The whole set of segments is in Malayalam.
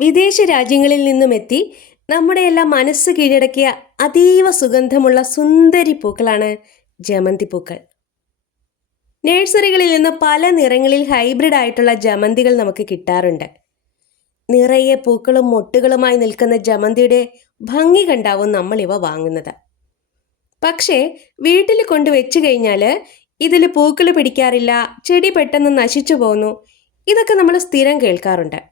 വിദേശ രാജ്യങ്ങളിൽ നിന്നും എത്തി നമ്മുടെ എല്ലാം മനസ്സ് കീഴടക്കിയ അതീവ സുഗന്ധമുള്ള സുന്ദരി പൂക്കളാണ് ജമന്തി പൂക്കൾ. നഴ്സറികളിൽ നിന്ന് പല നിറങ്ങളിൽ ഹൈബ്രിഡ് ആയിട്ടുള്ള ജമന്തികൾ നമുക്ക് കിട്ടാറുണ്ട്. നിറയെ പൂക്കളും മൊട്ടുകളുമായി നിൽക്കുന്ന ജമന്തിയുടെ ഭംഗി കണ്ടാവും നമ്മൾ ഇവ വാങ്ങുന്നത്. പക്ഷേ വീട്ടിൽ കൊണ്ട് വെച്ച് കഴിഞ്ഞാൽ ഇതിൽ പൂക്കൾ പിടിക്കാറില്ല ചെടി പെട്ടെന്ന് നശിച്ചു പോകുന്നു ഇതൊക്കെ നമ്മൾ സ്ഥിരം കേൾക്കാറുണ്ട്.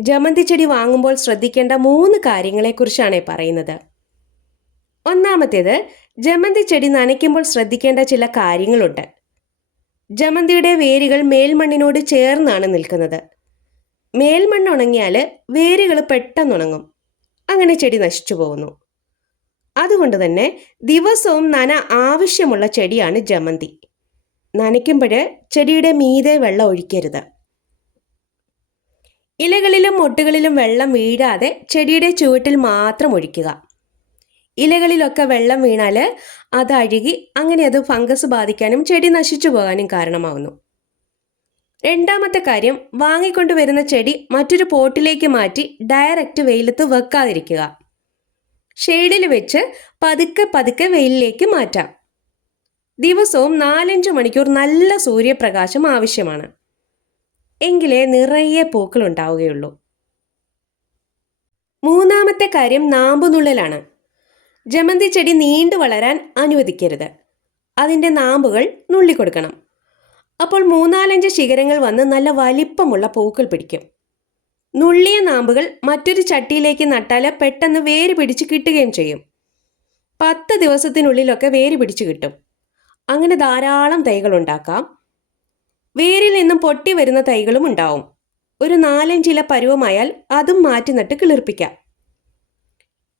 ജമന്തി ചെടി വാങ്ങുമ്പോൾ ശ്രദ്ധിക്കേണ്ട മൂന്ന് കാര്യങ്ങളെക്കുറിച്ചാണ് പറയുന്നത്. ഒന്നാമത്തേത് ജമന്തി ചെടി നനയ്ക്കുമ്പോൾ ശ്രദ്ധിക്കേണ്ട ചില കാര്യങ്ങളുണ്ട്. ജമന്തിയുടെ വേരുകൾ മേൽമണ്ണിനോട് ചേർന്നാണ് നിൽക്കുന്നത്. മേൽമണ്ണ് ഉണങ്ങിയാൽ വേരുകൾ പെട്ടെന്ന് ഉണങ്ങും അങ്ങനെ ചെടി നശിച്ചു പോകുന്നു. അതുകൊണ്ട് തന്നെ ദിവസവും നന ആവശ്യമുള്ള ചെടിയാണ് ജമന്തി. നനയ്ക്കുമ്പോൾ ചെടിയുടെ മീതെ വെള്ളം ഒഴിക്കരുത്. ഇലകളിലും മൊട്ടുകളിലും വെള്ളം വീഴാതെ ചെടിയുടെ ചുവട്ടിൽ മാത്രം ഒഴിക്കുക. ഇലകളിലൊക്കെ വെള്ളം വീണാൽ അത് അഴുകി അങ്ങനെ അത് ഫംഗസ് ബാധിക്കാനും ചെടി നശിച്ചു പോകാനും കാരണമാവുന്നു. രണ്ടാമത്തെ കാര്യം വാങ്ങിക്കൊണ്ടുവരുന്ന ചെടി മറ്റൊരു പോട്ടിലേക്ക് മാറ്റി ഡയറക്റ്റ് വെയിലത്ത് വെക്കാതിരിക്കുക. ഷെയ്ഡിൽ വെച്ച് പതുക്കെ പതുക്കെ വെയിലിലേക്ക് മാറ്റാം. ദിവസവും നാലഞ്ച് മണിക്കൂർ നല്ല സൂര്യപ്രകാശം ആവശ്യമാണ്. എങ്കിലേ നിറയെ പൂക്കൾ ഉണ്ടാവുകയുള്ളൂ മൂന്നാമത്തെ കാര്യം നാമ്പുനുള്ളലാണ്. ജമന്തി ചെടി നീണ്ടു വളരാൻ അനുവദിക്കരുത്. അതിന്റെ നാമ്പുകൾ നുള്ളിക്കൊടുക്കണം. അപ്പോൾ മൂന്നാലഞ്ച് ശിഖരങ്ങൾ വന്ന് നല്ല വലിപ്പമുള്ള പൂക്കൾ പിടിക്കും. നുള്ളിയ നാമ്പുകൾ മറ്റൊരു ചട്ടിയിലേക്ക് നട്ടാൽ പെട്ടെന്ന് വേര് പിടിച്ച് കിട്ടുകയും ചെയ്യും. പത്ത് ദിവസത്തിനുള്ളിലൊക്കെ വേര് പിടിച്ച് കിട്ടും. അങ്ങനെ ധാരാളം തൈകൾ ഉണ്ടാക്കാം. വേരിൽ നിന്നും പൊട്ടി വരുന്ന തൈകളും ഉണ്ടാവും. ഒരു നാലഞ്ചില പരുവമായാൽ അതും മാറ്റി നട്ട് കിളിർപ്പിക്കാം.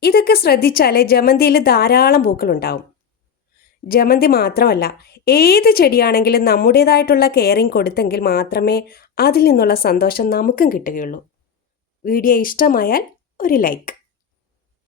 ഇതൊക്കെ ശ്രദ്ധിച്ചാലേ ജമന്തിയിൽ ധാരാളം പൂക്കളുണ്ടാവും ജമന്തി മാത്രമല്ല ഏത് ചെടിയാണെങ്കിലും നമ്മുടേതായിട്ടുള്ള കെയറിങ് കൊടുത്തെങ്കിൽ മാത്രമേ അതിൽ നിന്നുള്ള സന്തോഷം നമുക്കും കിട്ടുകയുള്ളൂ. വീഡിയോ ഇഷ്ടമായാൽ ഒരു ലൈക്ക്